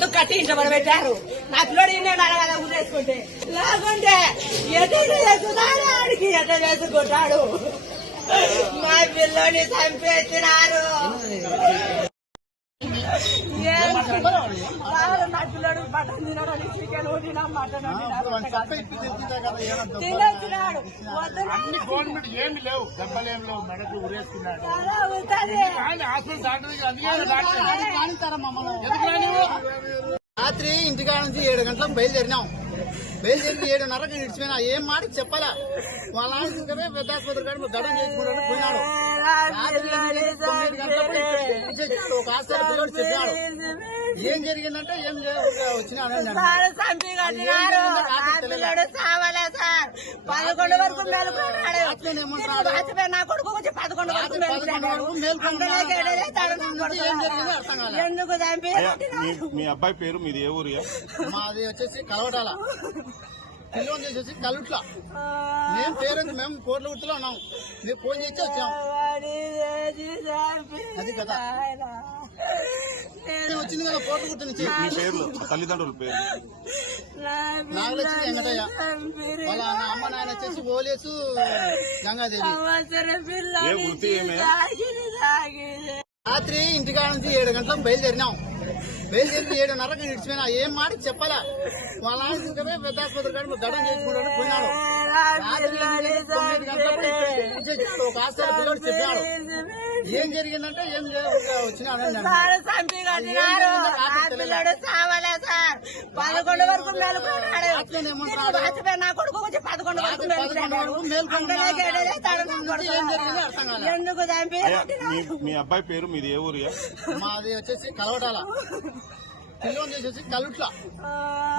గొంతు కట్టి ఇంట్లో పెట్టారు నా పిల్లడు కదా ఊరేసుకుంటే లేకుంటే ఎట్లా చేసుకున్నాడు ఆడికి ఎట్లా చేసుకుంటాడు నా పిల్లని చంపేసినారు నా పిల్లడు మటన్ తినడని చికెన్ తినా మటన్ తినేస్తున్నాడు గవర్నమెంట్ ఏమి లేవు దెబ్బలేం లేవు మెడకు ఊరేసుకున్నాడు రాత్రి ఇంటికాడ నుంచి 7 గంటలకు బయలుదేరినాం. బయలుదేరి 7:30కి ఇడిచిపోయినా. ఏం మాట చెప్పాలా వాళ్ళ ఆయన పెద్ద ఆసుపత్రి కాడ గడం చేసుకుంటాడు పోయినాడు. రాత్రి 9 గంటలకు ఒక హాస్పిటల్ పిల్లడు చెప్పినాడు. ఏం జరిగిందంటే ఏం వచ్చినాడు 11 వరకు నా కొడుకు 11 ఎందుకు చంపి మీ అబ్బాయి పేరు మీది ఏ ఊరియా? మాది వచ్చేసి కలవటాల పిల్లలు చేసేసి కలుట్ల. మేము పేరెంట్స్ మేము కోట్ల గుర్తులో ఉన్నాం. మేము ఫోన్ చేసి వచ్చాం. అది కదా వచ్చింది కదా కోట్ల గుర్తు నుంచి. మీ పేర్లు తల్లిదండ్రుల పేరు? నాగలక్ష్మి వెంకటయ్య. వాళ్ళ అమ్మ నాయన వచ్చేసి ఓలేసు గంగాదేవి. ఏ వృత్తి ఏమే? రాత్రి ఇంటికాడ నుంచి 7 గంటలకు బయలుదేరినాం. బయలుదేరి 7:30కి ఇడిచిపోయినా. ఏం మాట చెప్పాలా వాళ్ళ ఆయన పెద్ద ఆసుపత్రి కాడ గడం చేసుకుంటాడు పోయినాడు. రాత్రి 9 గంటలకు ఒక హాస్పిటల్ పిల్లడు చెప్పినాడు. ఏం జరిగిందంటే ఏం వచ్చినాడు 11 వరకు నా కొడుకు 11 ఎందుకు చంపి మీ అబ్బాయి పేరు మీది ఏ ఊరియా? మాది వచ్చేసి కలవటాల పిల్లలు చేసేసి కలుట్ల.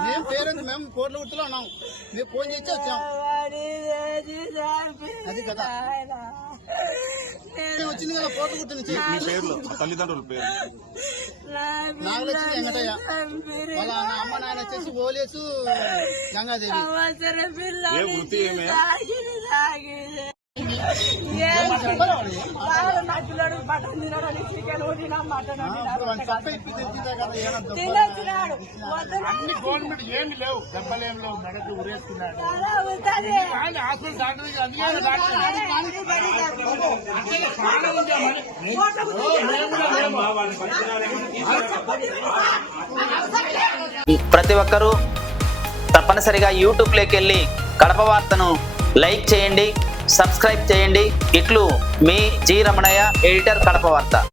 మేము పేరెంట్స్ మేము కోట్ల గుర్తులో ఉన్నాం. మేము ఫోన్ చేసి వచ్చాం. అది కదా వచ్చింది కదా కోట్ల గుర్తు నుంచి. మీ పేర్లు తల్లిదండ్రుల పేరు? నాగలక్ష్మి వెంకటయ్య. వాళ్ళ అమ్మ నాయన వచ్చేసి ఓలేసు గంగాదేవి. ఏ వృత్తి ఏమే? నా పిల్లడు మటన్ తినడని చికెన్ తినా మటన్ తినేస్తున్నాడు. గవర్నమెంట్ ఏమి లేవు దెబ్బలేం లేవు మెడకు ఊరేసుకున్నాడు. ప్రతి ఒక్కరూ తప్పనిసరిగా యూట్యూబ్లోకి వెళ్ళి కడప వార్తను లైక్ చేయండి, సబ్స్క్రైబ్ చేయండి. ఇట్లు మీ జి రమణయ్య, ఎడిటర్, కడప వార్త.